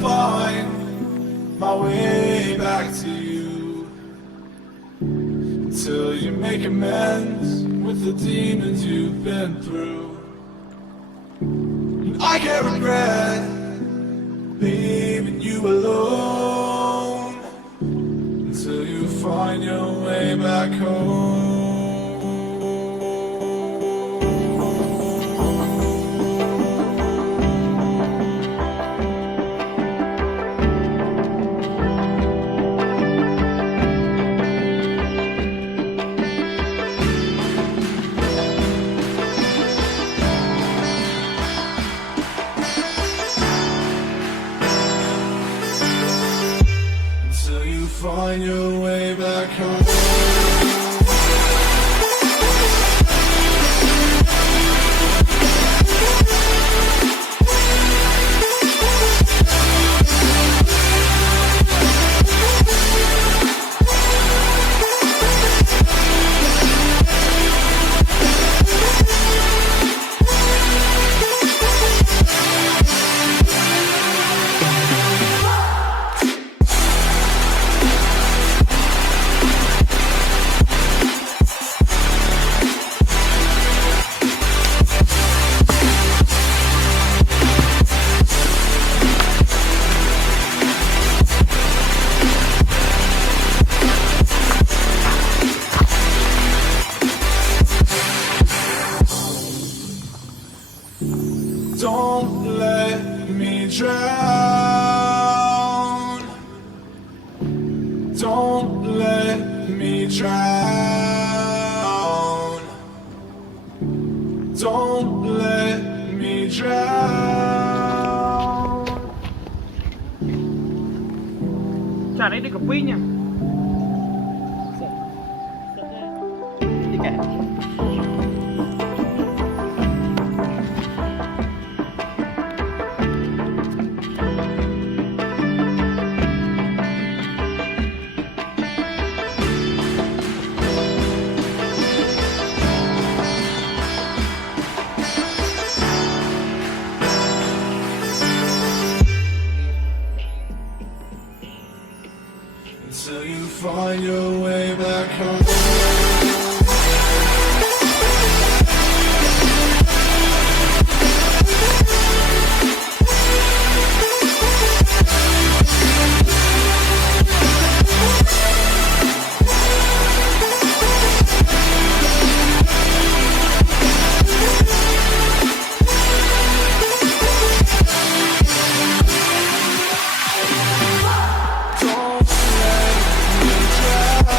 find my way back to you, until you make amends with the demons you've been through. And I can't regret leaving you alone, until you find your way back home. Find your way back home. Don't let me drown. Don't let me drown. Don't let me drown. Chả đấy đi cà phê nha. Đi cả. Until you find your way back home. Don't let me drown.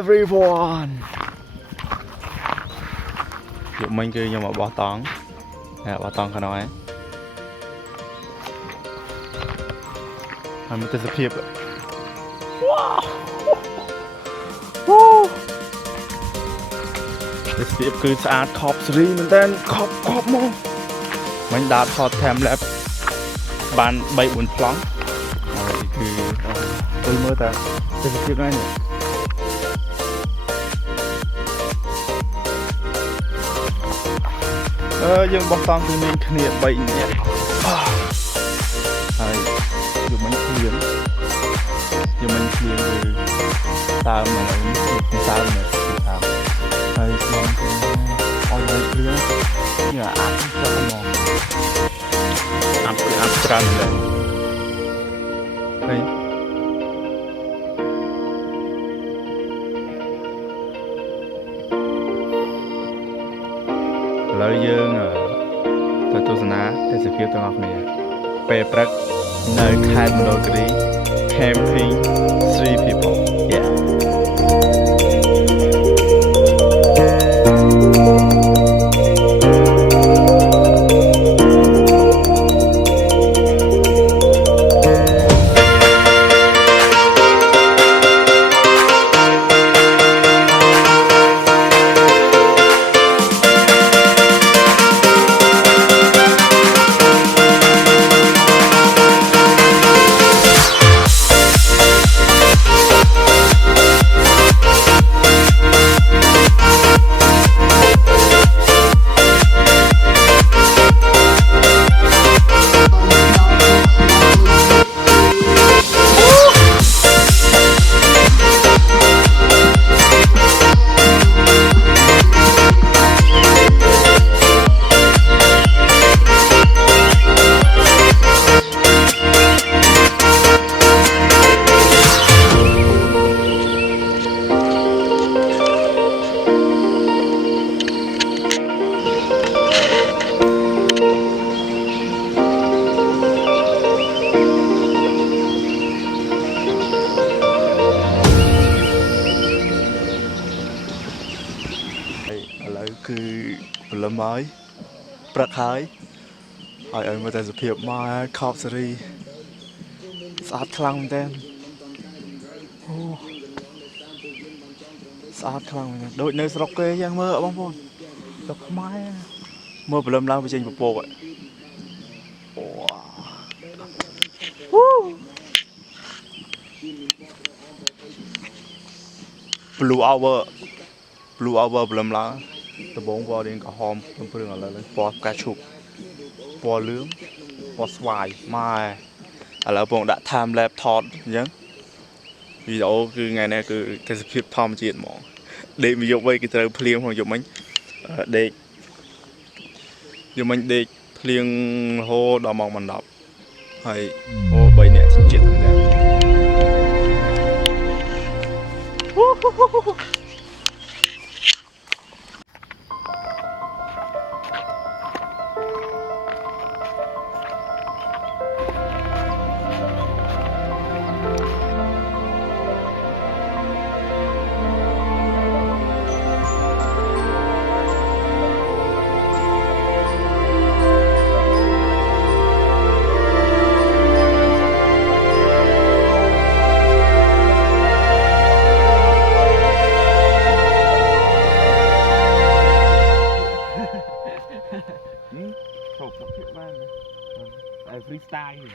everyone លោកមិញគឺខ្ញុំមកបោះតង់បោះតង់ខាងនោះហើយមើលទស្សនភាពវ៉ាវទស្សនភាពគឺស្អាតខប់សេរីមែនតើខប់មកមិញដើរថត time lapse បាន 3-4 ប្លង់ហើយគឺទៅមើលតើទស្សនភាពហ្នឹង យើងបោះតង់ពីមានគ្នា3នាក់ហើយយកមិញឃ្លៀងយកមិញឃ្លៀងគឺតើមកឥឡូវនេះតើមកតាមហើយខ្ញុំគឺអត់ឲ្យឃ្លៀងញ៉ាអាប់ទៅមកអាប់ច្រើនមែនហើយ ឥឡូវយើងទៅទស្សនាទេសភាពទាំងអស់គ្នាពេលព្រឹកនៅខេត្តមណ្ឌលគិរី camping 3 people yeah គឺព្រលឹមហើយព្រឹកហើយឲ្យមើលតែសភាពមកខប់សេរីស្អាតខ្លាំងមែនទែនអូស្អាតខ្លាំងមែនដូចនៅស្រុកគេយ៉ាងមើលបងប្អូនស្រុកខ្មែរមើលព្រលឹមឡើងវាចេញពពកអូBlue hour ព្រលឹមឡើងដំបងពណ៌រៀងក្រហមព្រឹងឥឡូវពណ៌ផ្កាឈូកពណ៌លឿងពណ៌ស្វាយម៉ែឥឡូវបងដាក់ time lapse ថតអញ្ចឹងវីដេអូគឺថ្ងៃនេះគឺទេសភាពធម្មជាតិហ្មងដេកមកយប់វិញគឺត្រូវភ្លៀងផងយប់មិញដេកយប់មិញដេកភ្លៀងរហូតដល់ម៉ោង 10ហើយអូ3នាក់ចិត្តមែនfreestyle